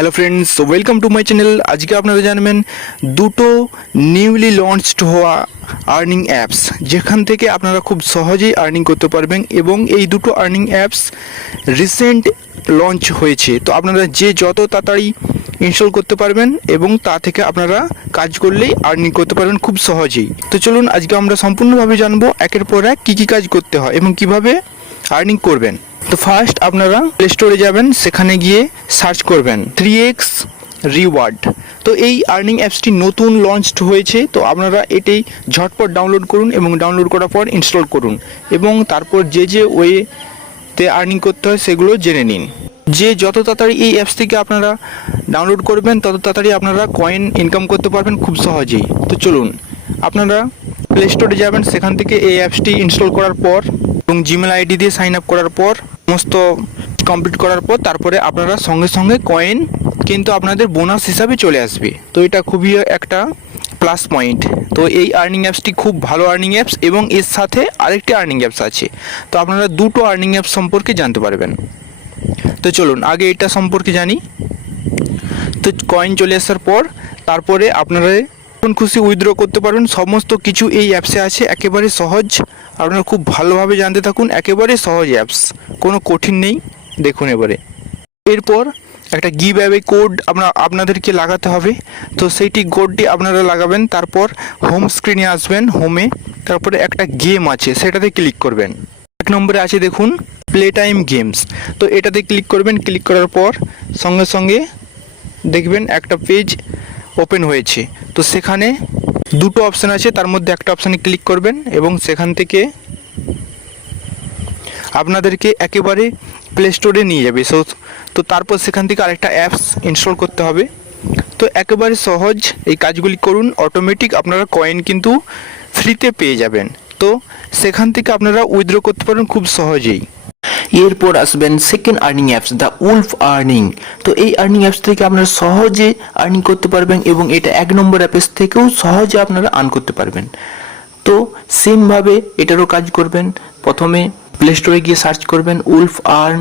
Hello friends, welcome to my channel. আজকে আপনারা জানবেন দুটো নিউলি লঞ্চড হওয়া আর্নিং অ্যাপস, যেখান থেকে আপনারা খুব সহজেই আর্নিং করতে পারবেন। এবং এই দুটো আর্নিং অ্যাপস রিসেন্ট লঞ্চ হয়েছে, তো আপনারা যত তাড়াতাড়ি ইনস্টল করতে পারবেন এবং তা থেকে আপনারা কাজ করলেই আর্নিং করতে পারবেন খুব সহজেই। তো চলুন আজকে আমরা সম্পূর্ণভাবে জানবো একের পর এক কী কী কাজ করতে হয় এবং কিভাবে আর্নিং করবেন। তো ফার্স্ট আপনারা প্লে স্টোরে যাবেন, সেখানে গিয়ে সার্চ করবেন 3x রিওয়ার্ড। তো এই আর্নিং অ্যাপসটি নতুন লঞ্চড হয়েছে, তো আপনারা এটি ঝটপট ডাউনলোড করুন এবং ডাউনলোড করার পর ইনস্টল করুন এবং তারপর যে ওয়েতে আর্নিং করতে হয় সেগুলো জেনে নিন। যত তাড়াতাড়ি এই অ্যাপস থেকে আপনারা ডাউনলোড করবেন তত তাড়াতাড়ি আপনারা কয়েন ইনকাম করতে পারবেন খুব সহজেই। তো চলুন আপনারা প্লে স্টোরে যাবেন, সেখান থেকে এই অ্যাপসটি ইনস্টল করার পর এবং জিমেল আইডি দিয়ে সাইন আপ করার পর সমস্ত কমপ্লিট করার পর তারপরে আপনারা সঙ্গে সঙ্গে কয়েন কিন্তু আপনাদের বোনাস হিসাবে চলে আসবে। তো এটা খুবই একটা প্লাস পয়েন্ট। তো এই আর্নিং অ্যাপসটি খুব ভালো আর্নিং অ্যাপস এবং এর সাথে আরেকটি আর্নিং অ্যাপস আছে, তো আপনারা দুটো আর্নিং অ্যাপস সম্পর্কে জানতে পারবেন। তো চলুন আগে এটা সম্পর্কে জানি। তো কয়েন চলে আসার পর তারপরে আপনারা যখন খুশি উইথড্র করতে পারবেন, সমস্ত কিছু এই অ্যাপসে আছে, একেবারে সহজ। আপনারা খুব ভালোভাবে জানতে থাকুন, একেবারে সহজ অ্যাপস, কোনো কঠিন নেই। দেখুন এরপর একটা গিভ অ্যাওয়ে কোড আপনাদেরকে লাগাতে হবে। তো সেইটি কোডটি আপনারা লাগাবেন, তারপর হোম স্ক্রিনে আসবেন, হোমে তারপরে একটা গেম আছে সেটাতে ক্লিক করবেন। এক নম্বরে আছে দেখুন প্লে টাইম গেমস, তো এটাতে ক্লিক করবেন। ক্লিক করার পর সঙ্গে সঙ্গে দেখবেন একটা পেজ ওপেন হয়েছে। তো সেখানে দুটো অপশান আছে, তার মধ্যে একটা অপশানে ক্লিক করবেন এবং সেখান থেকে আপনাদেরকে একেবারে প্লে স্টোরে নিয়ে যাবে। তো তারপর সেখান থেকে আরেকটা অ্যাপস ইনস্টল করতে হবে। তো একেবারে সহজ, এই কাজগুলি করুন, অটোমেটিক আপনারা কয়েন কিন্তু ফ্রিতে পেয়ে যাবেন। তো সেখান থেকে আপনারা উইথড্র করতে পারেন খুব সহজেই। এরপর আসবেন second earning apps, the Wolf earning. তো এই আর্নিং অ্যাপস থেকে আপনারা সহজে আর্নিং করতে পারবেন এবং এটা 1 নম্বর অ্যাপস থেকেও সহজে আপনারা আর্ন করতে পারবেন। তো সেমভাবে এটারও কাজ করবেন। প্রথমে প্লে স্টোরে গিয়ে সার্চ করবেন উলফ আর্ন।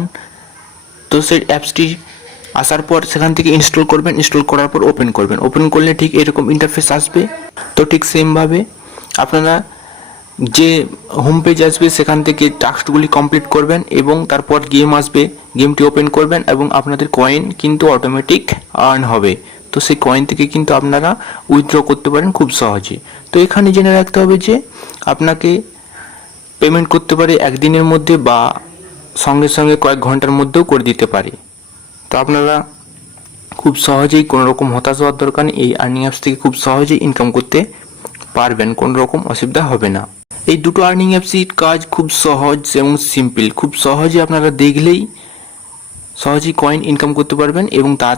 তো সেই অ্যাপসটি আসার পর সেখান থেকে ইনস্টল করবেন। ইনস্টল করার পর ওপেন করবেন। ওপেন করলে ঠিক এরকম ইন্টারফেস আসবে। তো ঠিক সেমভাবে আপনারা যে হোম পেজ আসবে সেখান থেকে টাস্কগুলি কমপ্লিট করবেন এবং তারপর গেম আসবে, গেমটি ওপেন করবেন এবং আপনাদের কয়েন কিন্তু অটোমেটিক আর্ন হবে। তো সেই কয়েন থেকে কিন্তু আপনারা উইথড্র করতে পারেন খুব সহজে। তো এখানে জেনে রাখতে হবে যে আপনাকে পেমেন্ট করতে পারে একদিনের মধ্যে বা সঙ্গে সঙ্গে কয়েক ঘন্টার মধ্যেও করে দিতে পারে। তো আপনারা খুব সহজেই কোনো রকম হতাশ হওয়ার দরকার নেই, এই আর্নিং অ্যাপস থেকে খুব সহজেই ইনকাম করতে পারবেন, কোনো রকম অসুবিধা হবে না। এই দুটো আর্নিং অ্যাপসের কাজ খুব সহজ এবং সিম্পল। খুব সহজে আপনারা দেখলেই সহজেই কয়েন ইনকাম করতে পারবেন এবং তা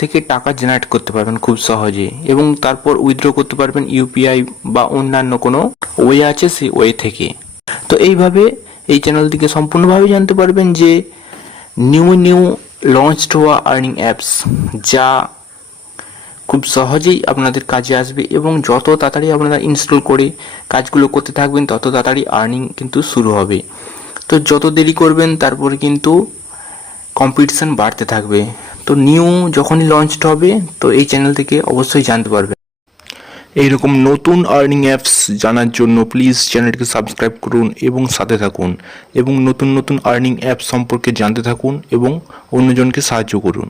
থেকে টাকা জেনারেট করতে পারবেন খুব সহজে এবং তারপর উইথড্র করতে পারবেন ইউপিআই বা অন্যান্য কোনো ওয়ে আছে সেই ওয়ে থেকে। তো এইভাবে এই চ্যানেল থেকে সম্পূর্ণভাবে জানতে পারবেন যে নিউ লঞ্চড হওয়া আর্নিং অ্যাপস, যা খুব সহজেই আপনাদের কাজে আসবে এবং যত তাড়াতাড়ি আপনারা ইনস্টল করে কাজগুলো করতে থাকবেন তত তাড়াতাড়ি আর্নিং কিন্তু শুরু হবে। তো যত দেরি করবেন তারপরে কিন্তু কম্পিটিশন বাড়তে থাকবে। তো যখনই লঞ্চড হবে তো এই চ্যানেল থেকে অবশ্যই জানতে পারবেন। এইরকম নতুন আর্নিং অ্যাপস জানার জন্য প্লিজ চ্যানেলটিকে সাবস্ক্রাইব করুন এবং সাথে থাকুন এবং নতুন আর্নিং অ্যাপস সম্পর্কে জানতে থাকুন এবং অন্যজনকে সাহায্য করুন।